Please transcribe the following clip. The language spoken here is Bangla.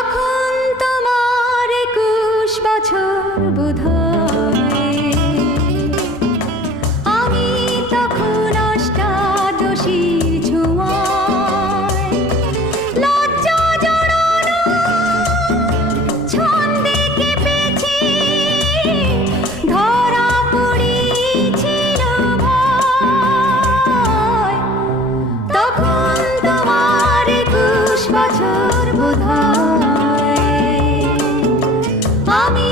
তখন তোমার 21 বছর বোধহয়, আমি তখন অষ্টাদশীর ছোঁয়ায়। লজ্জা জড়ানো ছন্দে কেঁপেছি, ধরা পড়েছিল ভয়। তখন তোমার 21 বছর বোধহয়, আমি